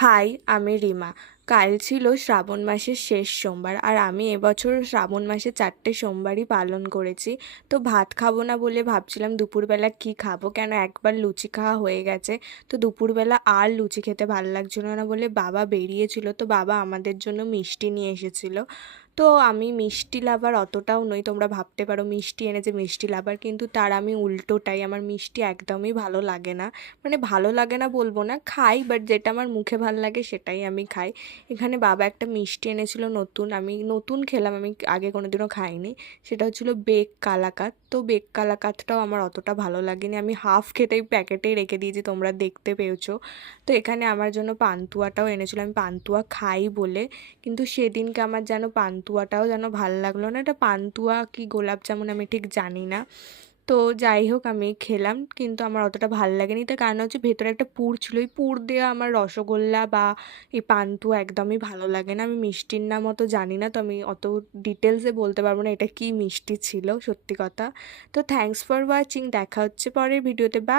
High, আমি রিমা। কাল ছিল শ্রাবণ মাসের শেষ সোমবার, আর আমি এবছর শ্রাবণ মাসে 4টে সোমবারই পালন করেছি। তো ভাত খাবো না বলে ভাবছিলাম দুপুরবেলা কি খাবো, কেন একবার লুচি খাওয়া হয়ে গেছে। তো দুপুরবেলা আর লুচি খেতে ভালো লাগছিল না বলে বাবা বেরিয়েছিল, তো বাবা আমাদের জন্য মিষ্টি নিয়ে এসেছিল। তো আমি মিষ্টি লাভার অতটাও নই, তোমরা ভাবতে পারো মিষ্টি এনেছে মিষ্টি লাভার, কিন্তু তার আমি উল্টোটাই, আমার মিষ্টি একদমই ভালো লাগে না। মানে ভালো লাগে না বলবো না, খাই, বাট যেটা আমার মুখে ভালো লাগে সেটাই আমি খাই। এখানে বাবা একটা মিষ্টি এনেছিল নতুন, আমি নতুন খেলাম, আমি আগে কোনোদিনও খাইনি। সেটা হচ্ছিলো বেক কালাকাত। তো বেক কালাকাতটাও আমার অতটা ভালো লাগেনি, আমি হাফ খেতেই প্যাকেটেই রেখে দিয়েছি, তোমরা দেখতে পেয়েছো। তো এখানে আমার জন্য পান্তুয়াটাও এনেছিল, আমি পান্তুয়া খাই বলে, কিন্তু সেদিনকে আমার যেন পান্তুয়াটাও যেন ভালো লাগলো না। এটা পান্তুয়া কি গোলাপ জামুন আমি ঠিক জানি না। তো যাই হোক আমি খেলাম, কিন্তু আমার অতটা ভালো লাগেনি। তার কারণ হচ্ছে ভেতরে একটা পুর ছিল, ওই পুর দেওয়া আমার রসগোল্লা বা এই পান্তুয়া একদমই ভালো লাগে না। আমি মিষ্টির নাম অত জানি না, তো আমি অত ডিটেলসে বলতে পারবো না এটা কি মিষ্টি ছিল, সত্যি কথা। তো থ্যাঙ্কস ফর ওয়াচিং, দেখা হচ্ছে পরের ভিডিওতে। বা